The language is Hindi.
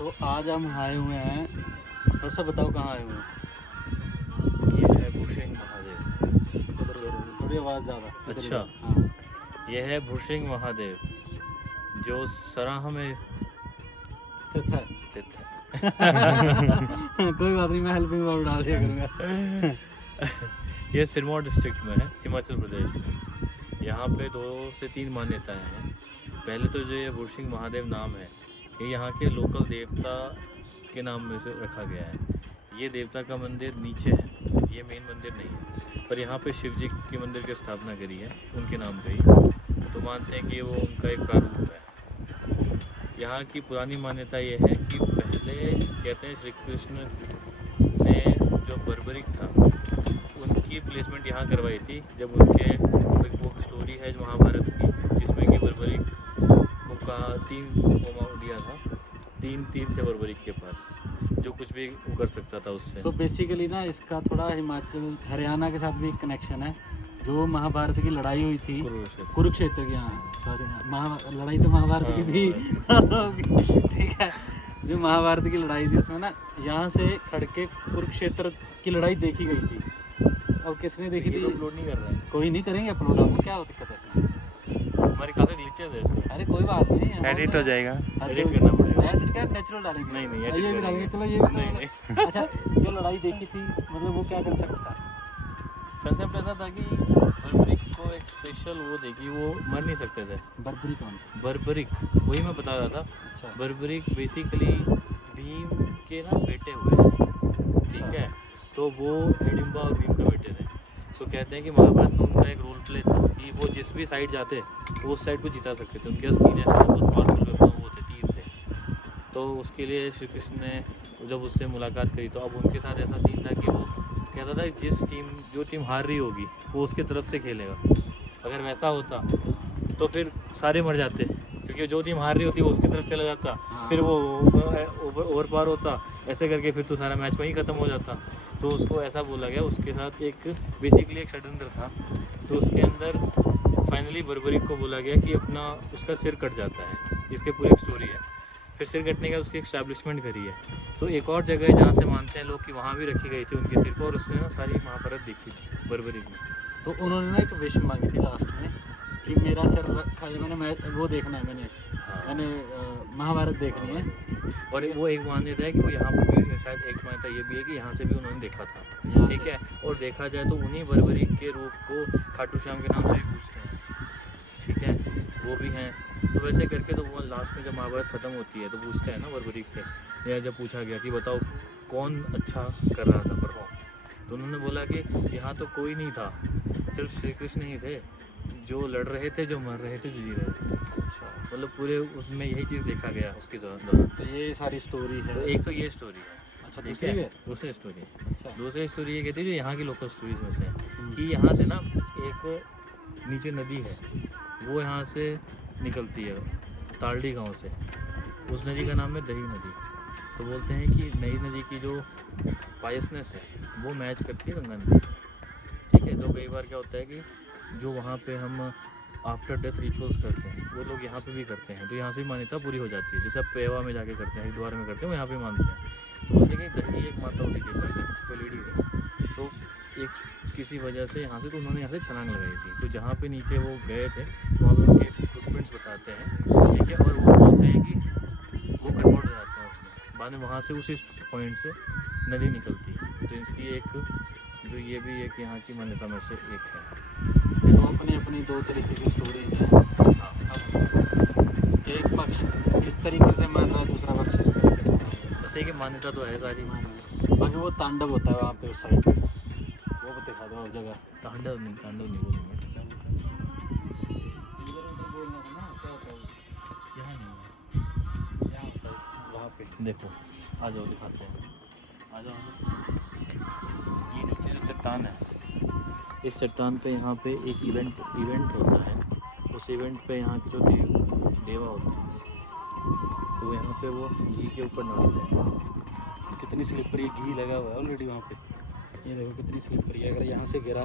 तो आज हम आए हुए हैं, और सब बताओ कहाँ आए हुए हैं। ये है भूसिंग महादेव। थोड़ी आवाज़ ज़्यादा। अच्छा। हाँ। ये है भूसिंग महादेव जो सराह में स्थित है। स्थित है। कोई बात नहीं, मैं हेल्पिंग वर्ड डाल दिया करूँगा। ये सिरमौर डिस्ट्रिक्ट में है, हिमाचल प्रदेश में। यहाँ पे 2 से 3 मान्यताएं हैं। पहले तो जो ये भूसिंग महादेव नाम है, ये यहाँ के लोकल देवता के नाम में से रखा गया है। ये देवता का मंदिर नीचे है, ये मेन मंदिर नहीं है, पर यहाँ पे शिव जी के मंदिर की स्थापना करी है उनके नाम पे ही, तो मानते हैं कि वो उनका एक प्रारूप है। यहाँ की पुरानी मान्यता ये है कि पहले कहते हैं श्री कृष्ण ने जो बर्बरिक था उनकी प्लेसमेंट यहाँ करवाई थी, जब उनके एक वो स्टोरी है जो महाभारत की, जिसमें कि बर्बरिक को कहा 3 दिया था, 3 तीर थे बर्बरिक के पास, जो कुछ भी वो कर सकता था उससे। सो बेसिकली ना इसका थोड़ा हिमाचल हरियाणा के साथ भी एक कनेक्शन है। जो महाभारत की लड़ाई हुई थी कुरुक्षेत्र की, हाँ सॉरी, लड़ाई तो महाभारत की थी। ठीक है, जो महाभारत की लड़ाई थी उसमें ना यहाँ से खड़के कुरुक्षेत्र की लड़ाई देखी गई थी। अब किसने देखी थी? अपलोड नहीं कर रहे हैं, कोई नहीं करेंगे अपलोड, आपको क्या दिक्कत है इसमें? हमारी काफी ग्लिचेस है इसमें। अरे कोई बात नहीं, एडिट हो जाएगा। एडिट करना पड़ेगा। एडिट कर, नेचुरल डालेंगे। नहीं, ये edit भी डालेंगे, करेंगे। चलो ये भी नहीं, डालेंगे। अच्छा, जो लड़ाई देखी थी मतलब वो क्या कंसेप्ट था? कंसेप्ट ऐसा था कि बर्बरिक को एक स्पेशल वो देगी, वो मर नहीं सकते थे। बर्बरी कौन? बर्बरिक, वही मैं बता रहा था। अच्छा। बर्बरिक बेसिकली भीम के ना बेटे हुए हैं, ठीक है, तो वो हिडिंबा और भीम के बेटे थे। तो कहते हैं कि महाभारत में उनका एक रोल प्ले था कि वो जिस भी साइड जाते वो उस साइड को जिता सकते थे। उनके पास 3 ऐसे बहुत पावरफुल वो थे, तीर थे। तो उसके लिए श्री कृष्ण ने जब उससे मुलाकात करी, तो अब उनके साथ ऐसा सीन था कि वो कहता था जो टीम हार रही होगी वो उसके तरफ से खेलेगा। अगर वैसा होता तो फिर सारे मर जाते, क्योंकि जो टीम हार रही होती वो उसकी तरफ चला जाता, फिर वो ओवर पार होता, ऐसे करके फिर तो सारा मैच वहीं ख़त्म हो जाता। तो उसको ऐसा बोला गया, उसके साथ एक बेसिकली एक षड्यंत्र था। तो उसके अंदर फाइनली बर्बरिक को बोला गया कि उसका सिर कट जाता है, इसके पूरी एक स्टोरी है। फिर सिर कटने का उसकी एस्टैब्लिशमेंट करी है। तो एक और जगह है जहाँ से मानते हैं लोग कि वहाँ भी रखी गई थी उनके सिर को, और उसने ना सारी महाभारत देखी थी बर्बरिक में। तो उन्होंने ना एक विश मांगी थी लास्ट में कि मेरा सिर रखा है, मैंने मैच वो देखना है, मैंने महाभारत देखनी है। और वो एक मान्यता है कि वो यहाँ पे भी शायद एक मान्यता ये भी है कि यहाँ से भी उन्होंने देखा था, ठीक है। और देखा जाए तो उन्हीं बर्बरिक के रूप को खाटू श्याम के नाम से ही पूछते हैं, ठीक है, वो भी हैं। तो वैसे करके तो वो लास्ट में जब महाभारत ख़त्म होती है तो पूछते हैं ना बर्बरिक से, या जब पूछा गया कि बताओ कौन अच्छा कर रहा था परफॉर्म, तो उन्होंने बोला कि यहाँ तो कोई नहीं था, सिर्फ श्री कृष्ण ही थे जो लड़ रहे थे, जो मर रहे थे, जो जी रहे थे। अच्छा, मतलब पूरे उसमें यही चीज़ देखा गया उसके दौरान। तो ये सारी स्टोरी है। तो एक तो ये स्टोरी है। अच्छा, ठीक दूसरी है, है? दूसरी स्टोरी। अच्छा। दूसरी स्टोरी ये कहती है जो यहाँ की लोकल स्टोरीज में से है कि यहाँ से ना एक नीचे नदी है, वो यहाँ से निकलती है तालडी गांव से। उस नदी का नाम है दही नदी। तो बोलते हैं कि नई नदी की जो बायसनेस है वो मैच करती है गंगा नदी, ठीक है। तो कई बार क्या होता है कि जो वहाँ पे हम आफ्टर डेथ रिचुअल्स करते हैं वो लोग यहाँ पे भी करते हैं, तो यहाँ से भी मान्यता पूरी हो जाती है। जैसे आप पेवा में जाके करते हैं, हरिद्वार में करते हैं, वो यहाँ पे मानते हैं। तो बोलते हैं कि दही एक माता होती थी पहले, कोई लेडी है, तो एक किसी वजह से यहाँ से, तो उन्होंने यहाँ से छलांग लगाई थी। तो जहाँ पे नीचे वो गए थे वहाँ पर उनके फुटप्रिंट्स बताते हैं, ठीक है। और वो बोलते हैं कि वो कन्वर्ट हो जाते हैं उसमें, बाद में वहाँ से उसी पॉइंट से नदी निकलती है। तो इसकी एक जो ये भी एक यहाँ की मान्यता में से एक है। तो अपनी अपनी 2 तरीके की स्टोरीज हैं। हाँ, अब एक पक्ष इस तरीके से मान रहा है, दूसरा पक्ष इस तरीके से मान रहा जैसे कि मान्यता तो है सारी। है। बाकी वो तांडव होता है वहाँ पे उस साइड, वो दिखा दो और जगह। तांडव नहीं बोलेंगे, यहाँ नहीं है। यहाँ होता है वहाँ पे। देखो, आ जाओ दिखाते हैं, आ जाओ। ये नीचे जो चट्टान है, इस चट्टान पे यहाँ पे एक इवेंट होता है। उस इवेंट पे यहाँ के जो देवा होते हैं तो यहाँ पे वो घी के ऊपर नाचते हैं। कितनी स्लिपरी घी लगा हुआ है ऑलरेडी वहाँ पे, ये देखो कितनी स्लिपरी है। अगर यहाँ से गिरा